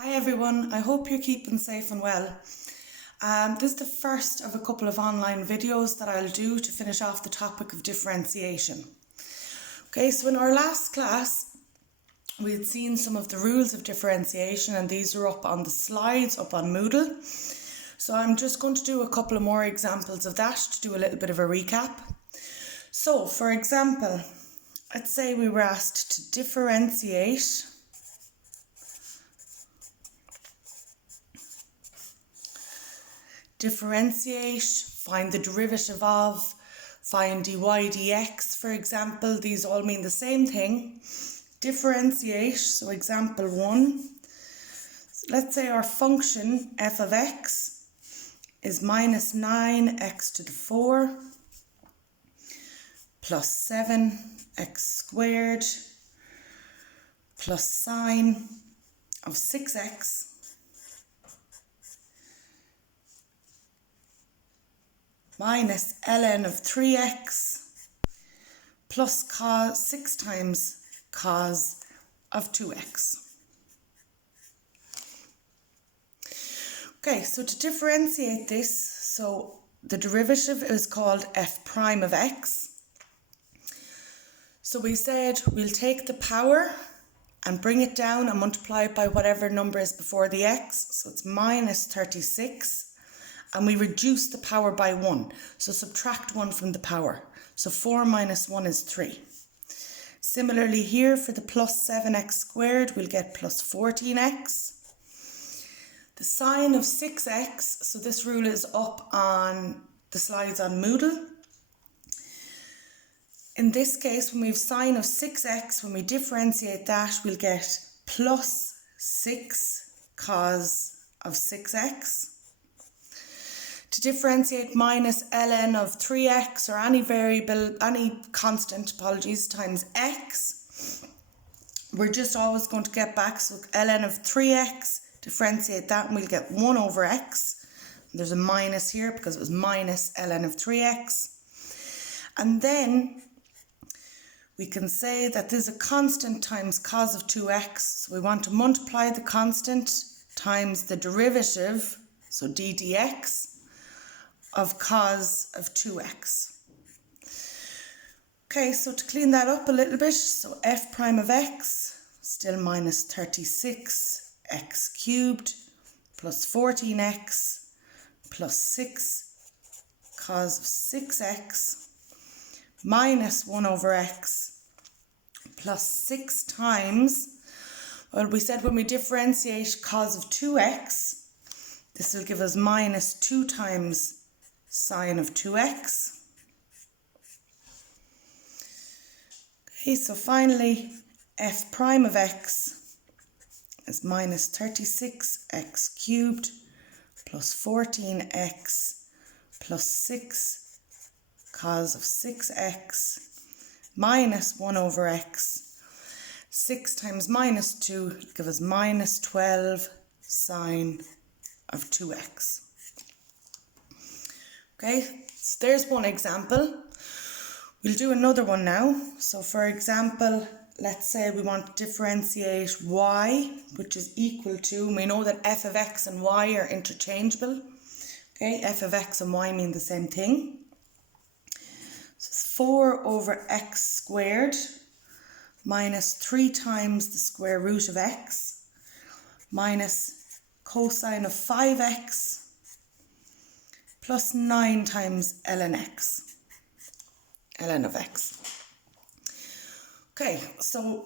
Hi everyone, I hope you're keeping safe and well. This is the first of a couple of online videos that I'll do to finish off the topic of differentiation. Okay, so in our last class, we had seen some of the rules of differentiation and these are up on the slides up on Moodle. So I'm just going to do a couple of more examples of that to do a little bit of a recap. So for example, let's say we were asked to differentiate find the derivative of, find dy dx, for example. These all mean the same thing. Differentiate, so example 1. Let's say our function f of x is minus 9x to the 4 plus 7x squared plus sine of 6x minus ln of 3x plus cos 6 times cos of 2x. Okay, so to differentiate this, so the derivative is called f prime of x. So we said we'll take the power and bring it down and multiply it by whatever number is before the x. So it's minus 36. And we reduce the power by 1. So subtract 1 from the power. So 4 minus 1 is 3. Similarly here for the plus 7x squared, we'll get plus 14x. The sine of 6x, so this rule is up on the slides on Moodle. In this case, when we have sine of 6x, when we differentiate that, we'll get plus 6 cos of 6x. To differentiate minus ln of 3x or any variable, any constant, times x, we're just always going to get back, so ln of 3x, differentiate that and we'll get 1 over x. There's a minus here because it was minus ln of 3x. And then we can say that there's a constant times cos of 2x. So we want to multiply the constant times the derivative, so d dx, of cos of 2x. Okay, so to clean that up a little bit, so f prime of x, still minus 36 x cubed plus 14x plus 6 cos of 6x minus 1 over x plus 6 times, well, we said when we differentiate cos of 2x, this will give us minus 2 times sine of 2x. Okay, so finally f prime of x is minus 36x cubed plus 14x plus 6 cos of 6x minus 1 over x. 6 times minus 2 gives us minus 12 sine of 2x. Okay, so there's one example. We'll do another one now. So for example, let's say we want to differentiate y, which is equal to, we know that f of x and y are interchangeable. Okay, f of x and y mean the same thing. So it's 4 over x squared minus 3 times the square root of x minus cosine of 5x plus 9 times ln of x. Okay, so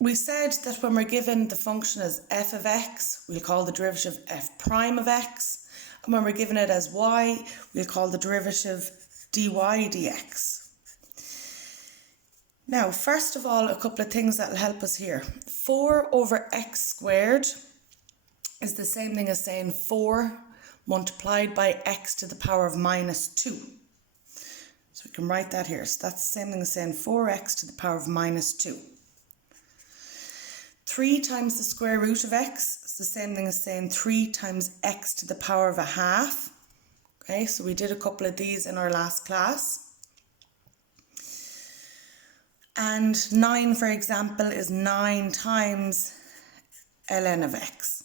we said that when we're given the function as f of x, we'll call the derivative f prime of x. And when we're given it as y, we'll call the derivative dy dx. Now, first of all, a couple of things that will help us here. 4 over x squared is the same thing as saying 4 multiplied by x to the power of minus 2. So we can write that here. So that's the same thing as saying 4x to the power of minus 2. 3 times the square root of x is the same thing as saying 3 times x to the power of a half. Okay, so we did a couple of these in our last class. And 9, for example, is 9 times ln of x.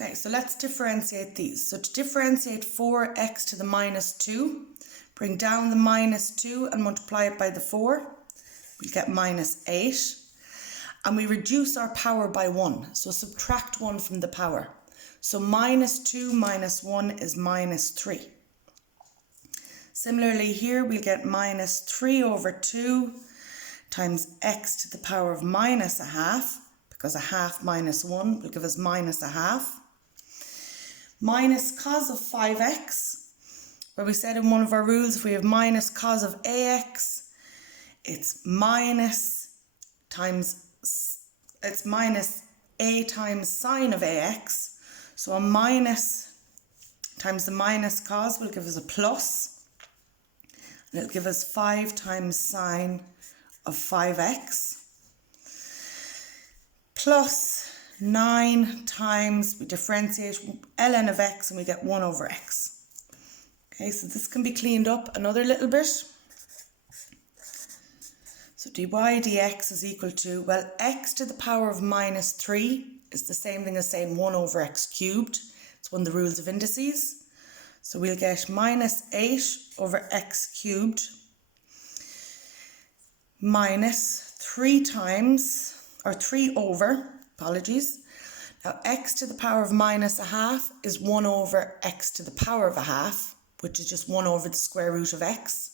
Okay, so let's differentiate these. So to differentiate 4x to the minus 2, bring down the minus 2 and multiply it by the 4. We get minus 8. And we reduce our power by 1. So subtract 1 from the power. So minus 2 minus 1 is minus 3. Similarly here we'll get minus 3 over 2 times x to the power of minus a half, because a half minus 1 will give us minus a half. Minus cos of 5x, where we said in one of our rules if we have minus cos of ax, it's minus a times sine of ax. So a minus times the minus cos will give us a plus, and it'll give us 5 times sine of 5x, plus 9 times, we differentiate ln of x and we get 1 over x. Okay, so this can be cleaned up another little bit. So dy dx is equal to, well, x to the power of minus 3 is the same thing as saying 1 over x cubed. It's one of the rules of indices. So we'll get minus 8 over x cubed minus 3 times, or 3 over, apologies. Now x to the power of minus a half is 1 over x to the power of a half, which is just 1 over the square root of x.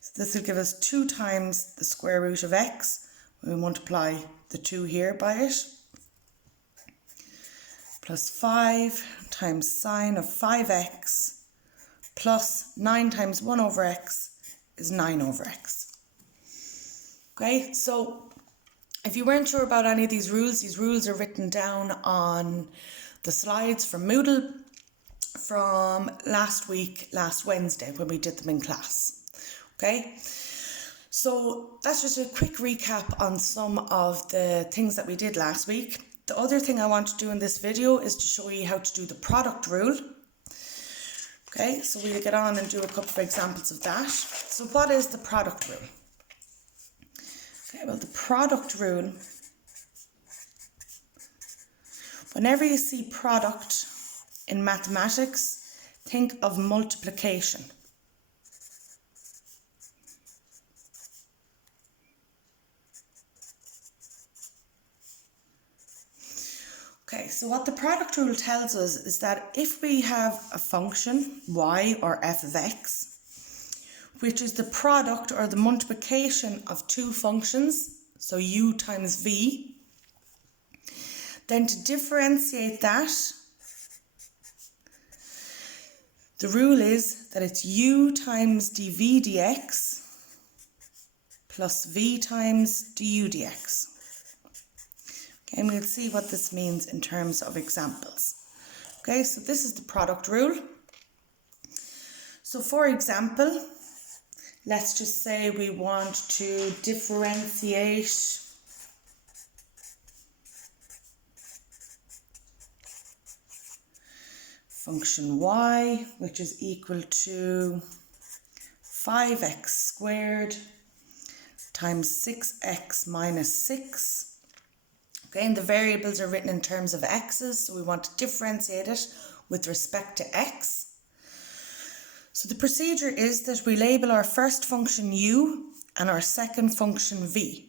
So this will give us 2 times the square root of x when we multiply the 2 here by it, plus 5 times sine of 5x, plus 9 times 1 over x is 9 over x. Okay, so if you weren't sure about any of these rules are written down on the slides from Moodle from last Wednesday, when we did them in class. Okay, so that's just a quick recap on some of the things that we did last week. The other thing I want to do in this video is to show you how to do the product rule. Okay, so we'll get on and do a couple of examples of that. So what is the product rule? Okay, well, the product rule, whenever you see product in mathematics, think of multiplication. Okay, so what the product rule tells us is that if we have a function, y or f of x, which is the product or the multiplication of two functions, so u times v, then to differentiate that, the rule is that it's u times dv dx plus v times du dx. Okay, and we'll see what this means in terms of examples. Okay, so this is the product rule. So for example, let's just say we want to differentiate function y, which is equal to 5x squared times 6x minus 6. Okay, and the variables are written in terms of x's, so we want to differentiate it with respect to x. So the procedure is that we label our first function u and our second function v.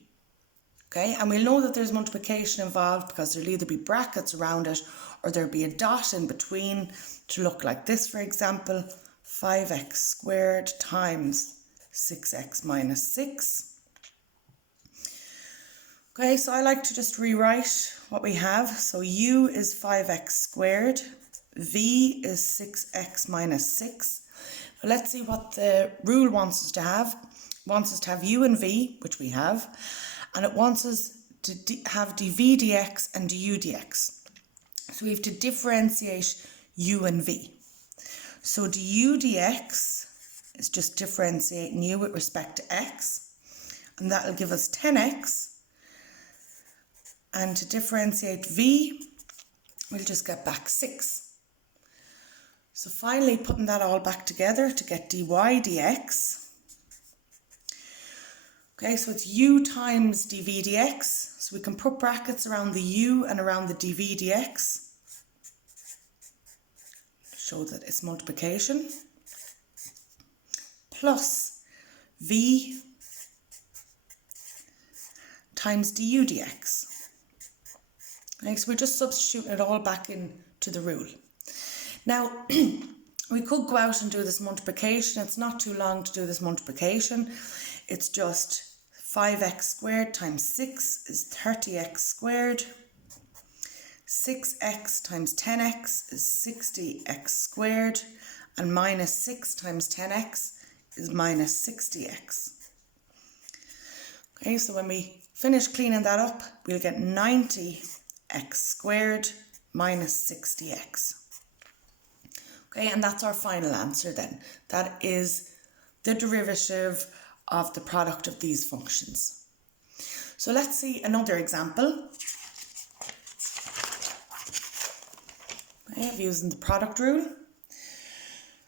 Okay, and we'll know that there's multiplication involved because there'll either be brackets around it or there'll be a dot in between to look like this, for example, 5x squared times 6x minus 6. Okay, so I like to just rewrite what we have. So u is 5x squared, v is 6x minus 6. Now let's see what the rule wants us to have. It wants us to have u and v, which we have, and it wants us to have dv dx and du dx. So we have to differentiate u and v. So du dx is just differentiating u with respect to x, and that will give us 10x. And to differentiate v, we'll just get back 6. So finally, putting that all back together to get dy dx. Okay, so it's u times dv dx. So we can put brackets around the u and around the dv dx. show that it's multiplication, plus v times du dx. Okay, so we're just substituting it all back into the rule. Now, we could go out and do this multiplication. It's not too long to do this multiplication. It's just 5x squared times 6 is 30x squared. 6x times 10x is 60x squared. And minus 6 times 10x is minus 60x. Okay, so when we finish cleaning that up, we'll get 90x squared minus 60x. Okay, and that's our final answer then. That is the derivative of the product of these functions. So let's see another example. Okay, of using the product rule.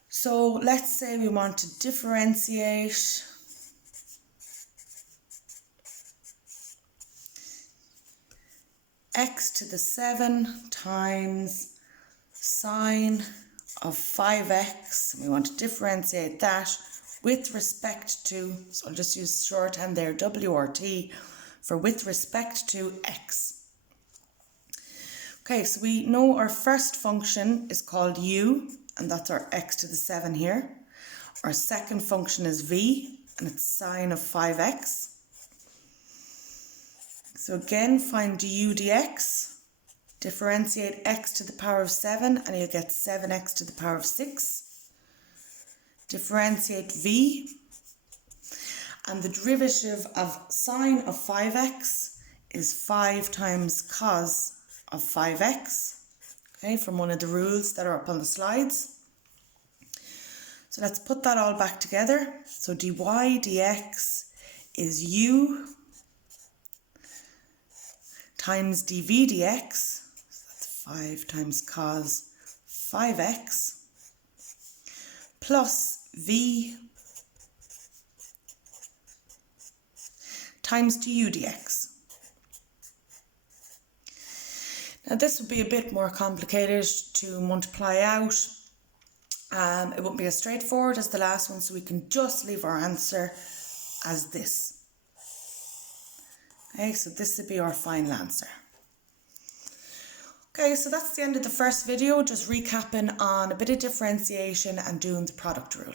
So let's say we want to differentiate x to the 7 times sine of 5x. We want to differentiate that with respect to, so I'll just use shorthand there, w or t, for with respect to x. Okay, so we know our first function is called u, and that's our x to the 7 here. Our second function is v, and it's sine of 5x. So again, find du dx, differentiate x to the power of 7, and you'll get 7x to the power of 6. Differentiate v, and the derivative of sine of 5x is 5 times cos of 5x, okay, from one of the rules that are up on the slides. So let's put that all back together. So dy dx is u times dv dx, so that's 5 times cos 5x, plus v times du dx. Now this would be a bit more complicated to multiply out. It won't be as straightforward as the last one, so we can just leave our answer as this. Okay, so this would be our final answer. Okay, so that's the end of the first video, just recapping on a bit of differentiation and doing the product rule.